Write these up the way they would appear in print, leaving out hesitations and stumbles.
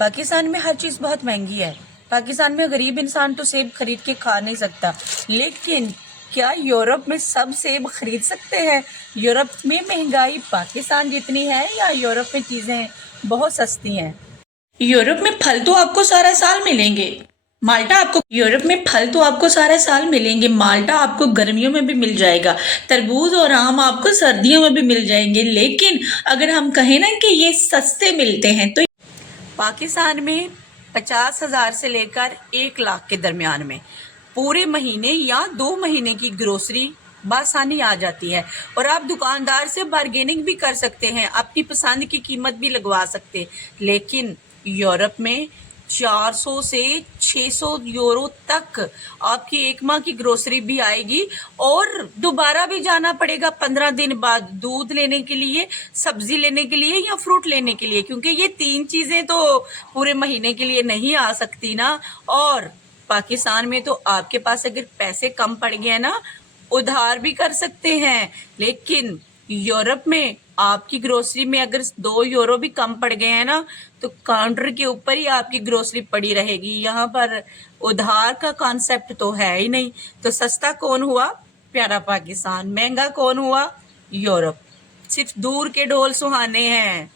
पाकिस्तान में हर चीज़ बहुत महंगी है। पाकिस्तान में गरीब इंसान तो सेब खरीद के खा नहीं सकता, लेकिन क्या यूरोप में सब सेब खरीद सकते हैं? यूरोप में महंगाई पाकिस्तान जितनी है या यूरोप में चीज़ें बहुत सस्ती हैं? यूरोप में फल तो आपको सारा साल मिलेंगे। यूरोप में फल तो आपको सारा साल मिलेंगे। माल्टा आपको गर्मियों में भी मिल जाएगा, तरबूज और आम आपको सर्दियों में भी मिल जाएंगे। लेकिन अगर हम कहें ना कि ये सस्ते मिलते हैं, तो पाकिस्तान में 50,000 से लेकर 1 लाख के दरमियान में पूरे महीने या 2 महीने की ग्रोसरी बासानी आ जाती है। और आप दुकानदार से बार्गेनिंग भी कर सकते हैं, अपनी पसंद की कीमत भी लगवा सकते। लेकिन यूरोप में 400 से 600 यूरो तक आपकी 1 माह की ग्रोसरी भी आएगी, और दोबारा भी जाना पड़ेगा 15 दिन बाद दूध लेने के लिए, सब्जी लेने के लिए या फ्रूट लेने के लिए, क्योंकि ये 3 चीजें तो पूरे महीने के लिए नहीं आ सकती ना। और पाकिस्तान में तो आपके पास अगर पैसे कम पड़ गए ना, उधार भी कर सकते हैं। लेकिन यूरोप में आपकी ग्रोसरी में अगर 2 यूरो भी कम पड़ गए हैं ना, तो काउंटर के ऊपर ही आपकी ग्रोसरी पड़ी रहेगी। यहाँ पर उधार का कॉन्सेप्ट तो है ही नहीं। तो सस्ता कौन हुआ? प्यारा पाकिस्तान। महंगा कौन हुआ? यूरोप। सिर्फ दूर के ढोल सुहाने हैं।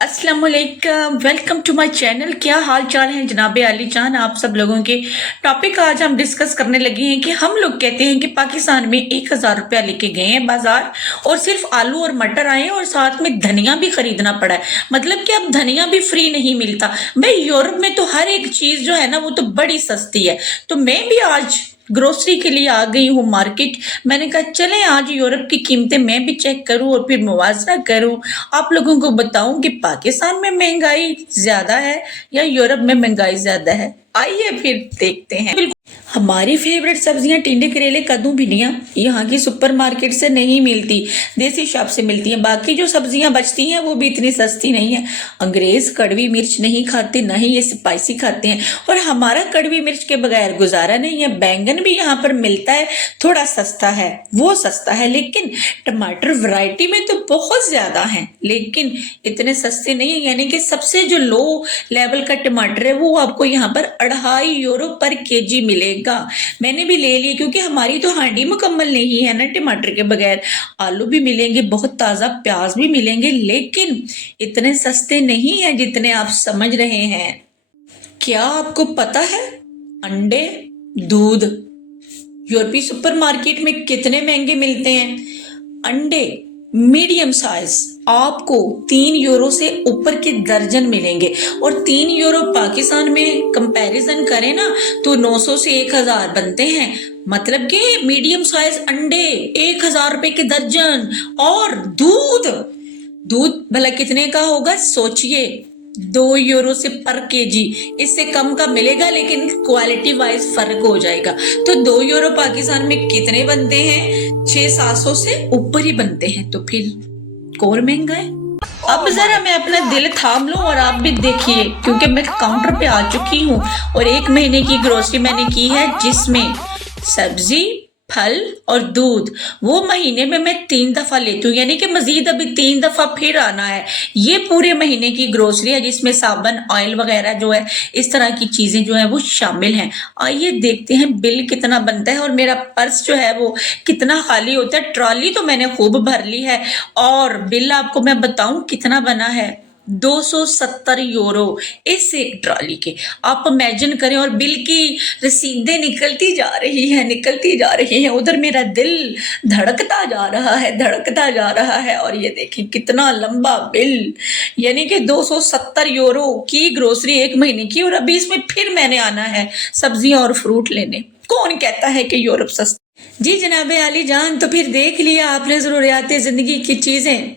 अस्सलाम वालेकुम, वेलकम टू माय चैनल। क्या हाल चाल है जनाब आली जान आप सब लोगों के। टॉपिक आज हम डिस्कस करने लगे हैं कि हम लोग कहते हैं कि पाकिस्तान में 1,000 रुपया लेके गए हैं बाजार, और सिर्फ आलू और मटर आए और साथ में धनिया भी खरीदना पड़ा है। मतलब कि अब धनिया भी फ्री नहीं मिलता भाई। यूरोप में तो हर एक चीज जो है ना वो तो बड़ी सस्ती है। तो मैं भी आज ग्रोसरी के लिए आ गई हूँ मार्केट। मैंने कहा चले आज यूरोप की कीमतें मैं भी चेक करूँ और फिर मुआवजा करूँ, आप लोगों को बताऊं कि पाकिस्तान में महंगाई ज्यादा है या यूरोप में महंगाई ज्यादा है। आइए फिर देखते हैं। हमारी फेवरेट सब्जियां टिंडे, करेले, कद्दू, भिंडियां यहाँ की सुपर मार्केट से नहीं मिलती, देसी शॉप से मिलती हैं। बाकी जो सब्जियां बचती हैं वो भी इतनी सस्ती नहीं है। अंग्रेज कड़वी मिर्च नहीं खाते, ना ही ये स्पाइसी खाते हैं, और हमारा कड़वी मिर्च के बगैर गुजारा नहीं है। बैंगन भी यहाँ पर मिलता है, थोड़ा सस्ता है, वो सस्ता है। लेकिन टमाटर वैरायटी में तो बहुत ज्यादा है, लेकिन इतने सस्ते नहीं है। यानी कि सबसे जो लो लेवल का टमाटर है वो आपको यहाँ पर 2.5 यूरो पर केजी मिलेगा। मैंने भी ले लिया, क्योंकि हमारी तो हांडी मुकम्मल नहीं है ना टमाटर के बगैर। आलू भी मिलेंगे, बहुत ताजा प्याज भी मिलेंगे, लेकिन इतने सस्ते नहीं है जितने आप समझ रहे हैं। क्या आपको पता है अंडे, दूध यूरोपीय सुपर मार्केट में कितने महंगे मिलते हैं? अंडे मीडियम साइज आपको 3 यूरो से ऊपर के दर्जन मिलेंगे, और 3 यूरो पाकिस्तान में कंपैरिजन करें ना तो 900 से 1,000 बनते हैं। मतलब कि मीडियम साइज अंडे 1,000 रुपए के दर्जन। और दूध भला कितने का होगा सोचिए? 2 यूरो से पर केजी। इससे कम का मिलेगा, लेकिन क्वालिटी वाइज फर्क हो जाएगा। तो 2 यूरो पाकिस्तान में कितने बनते हैं? 600-700 से ऊपर ही बनते हैं। तो फिर कौन महंगा है? अब जरा मैं अपना दिल थाम लूं और आप भी देखिए, क्योंकि मैं काउंटर पे आ चुकी हूँ और 1 महीने की ग्रोसरी मैंने की है, जिसमें सब्जी, फल और दूध वो महीने में मैं 3 दफा लेती हूँ। यानी कि मजीद अभी 3 दफा फिर आना है। ये पूरे महीने की ग्रोसरी है, जिसमें साबुन, ऑयल वगैरह जो है, इस तरह की चीजें जो है वो शामिल हैं। आइए देखते हैं बिल कितना बनता है और मेरा पर्स जो है वो कितना खाली होता है। ट्रॉली तो मैंने खूब भर ली है, और बिल आपको मैं बताऊं कितना बना है। 270 यूरो इस एक ट्रॉली के। आप इमेजिन करें, और बिल की रसीदें निकलती जा रही हैं। उधर मेरा दिल धड़कता जा रहा है। और ये देखें कितना लंबा बिल, यानी कि 270 यूरो की ग्रोसरी 1 महीने की। और अभी इसमें फिर मैंने आना है सब्जियां और फ्रूट लेने। कौन कहता है कि यूरोप सस्ता? जी जनाब आली जान, तो फिर देख लिया आपने ज़रूरियात ज़िंदगी की चीज़ें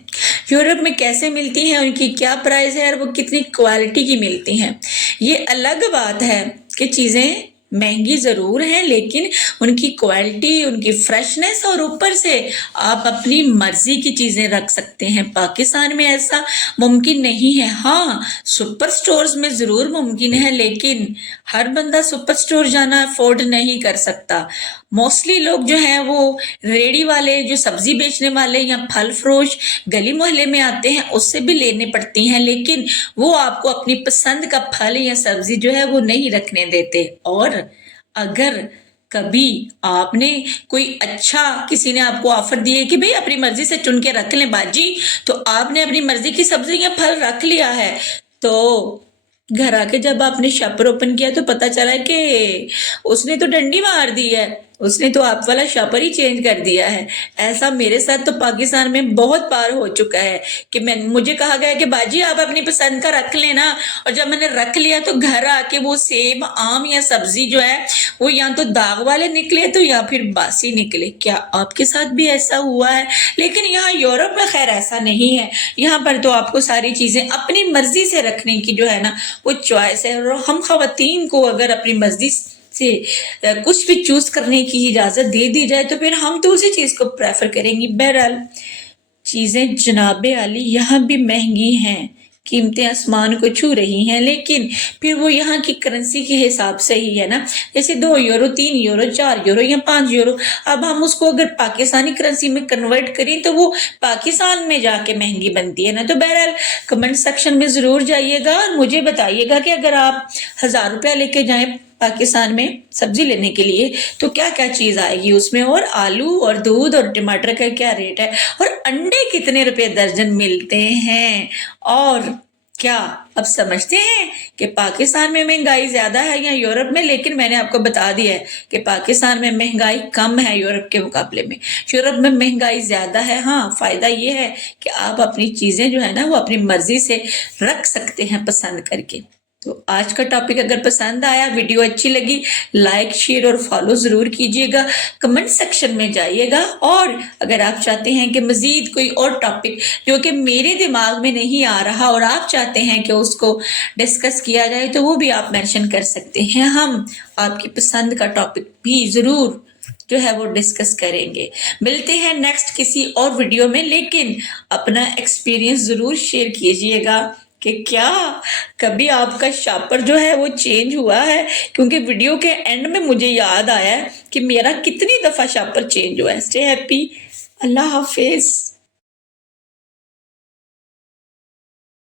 यूरोप में कैसे मिलती हैं, उनकी क्या प्राइस है और वो कितनी क्वालिटी की मिलती हैं। ये अलग बात है कि चीज़ें महंगी ज़रूर हैं, लेकिन उनकी क्वालिटी, उनकी फ्रेशनेस और ऊपर से आप अपनी मर्जी की चीज़ें रख सकते हैं। पाकिस्तान में ऐसा मुमकिन नहीं है। हाँ, सुपर स्टोर्स में ज़रूर मुमकिन है, लेकिन हर बंदा सुपर स्टोर जाना अफोर्ड नहीं कर सकता। मोस्टली लोग जो हैं वो रेडी वाले, जो सब्जी बेचने वाले या फल फरोश गली मोहल्ले में आते हैं, उससे भी लेने पड़ती हैं, लेकिन वो आपको अपनी पसंद का फल या सब्जी जो है वो नहीं रखने देते। और अगर कभी आपने कोई अच्छा, किसी ने आपको ऑफर दिए कि भाई अपनी मर्जी से चुन के रख लें बाजी, तो आपने अपनी मर्जी की सब्जी या फल रख लिया है, तो घर आके जब आपने शॉपर ओपन किया तो पता चला कि उसने तो डंडी मार दी है, उसने तो आप वाला शॉपर ही चेंज कर दिया है। ऐसा मेरे साथ तो पाकिस्तान में बहुत बार हो चुका है कि मुझे कहा गया कि बाजी आप अपनी पसंद का रख लेना, और जब मैंने रख लिया तो घर आके वो सेब, आम या सब्जी जो है वो या तो दाग वाले निकले तो या फिर बासी निकले। क्या आपके साथ भी ऐसा हुआ है? लेकिन यहाँ यूरोप में खैर ऐसा नहीं है। यहाँ पर तो आपको सारी चीजें अपनी मर्जी से रखने की जो है ना वो चॉइस है, और हम खवातीन को अगर अपनी मर्जी से कुछ भी चूज करने की इजाजत दे दी जाए तो फिर हम तो उसी चीज को प्रेफर करेंगे। बहरहाल चीजें जनाबे आली यहाँ भी महंगी हैं, कीमतें आसमान को छू रही हैं, लेकिन फिर वो यहाँ की करेंसी के हिसाब से ही है ना। जैसे 2 यूरो, 3 यूरो, 4 यूरो या 5 यूरो, अब हम उसको अगर पाकिस्तानी करेंसी में कन्वर्ट करें तो वो पाकिस्तान में जाके महंगी बनती है ना। तो बहरहाल कमेंट सेक्शन में ज़रूर जाइएगा और मुझे बताइएगा कि अगर आप 1000 रुपया लेके जाएं पाकिस्तान में सब्जी लेने के लिए तो क्या क्या चीज आएगी उसमें, और आलू और दूध और टमाटर का क्या रेट है, और अंडे कितने रुपए दर्जन मिलते हैं, और क्या अब समझते हैं कि पाकिस्तान में महंगाई ज्यादा है या यूरोप में। लेकिन मैंने आपको बता दिया है कि पाकिस्तान में महंगाई कम है यूरोप के मुकाबले में, यूरोप में महंगाई ज्यादा है। हाँ, फायदा ये है कि आप अपनी चीजें जो है ना वो अपनी मर्जी से रख सकते हैं पसंद करके। तो आज का टॉपिक अगर पसंद आया, वीडियो अच्छी लगी, लाइक शेयर और फॉलो ज़रूर कीजिएगा, कमेंट सेक्शन में जाइएगा, और अगर आप चाहते हैं कि मज़ीद कोई और टॉपिक जो कि मेरे दिमाग में नहीं आ रहा और आप चाहते हैं कि उसको डिस्कस किया जाए तो वो भी आप मेंशन कर सकते हैं। हम आपकी पसंद का टॉपिक भी ज़रूर जो है वो डिस्कस करेंगे। मिलते हैं नेक्स्ट किसी और वीडियो में, लेकिन अपना एक्सपीरियंस ज़रूर शेयर कीजिएगा कि क्या कभी आपका शॉपर जो है वो चेंज हुआ है, क्योंकि वीडियो के एंड में मुझे याद आया कि मेरा कितनी दफ़ा शॉपर चेंज हुआ है। स्टे हैप्पी, अल्लाह हाफिज़।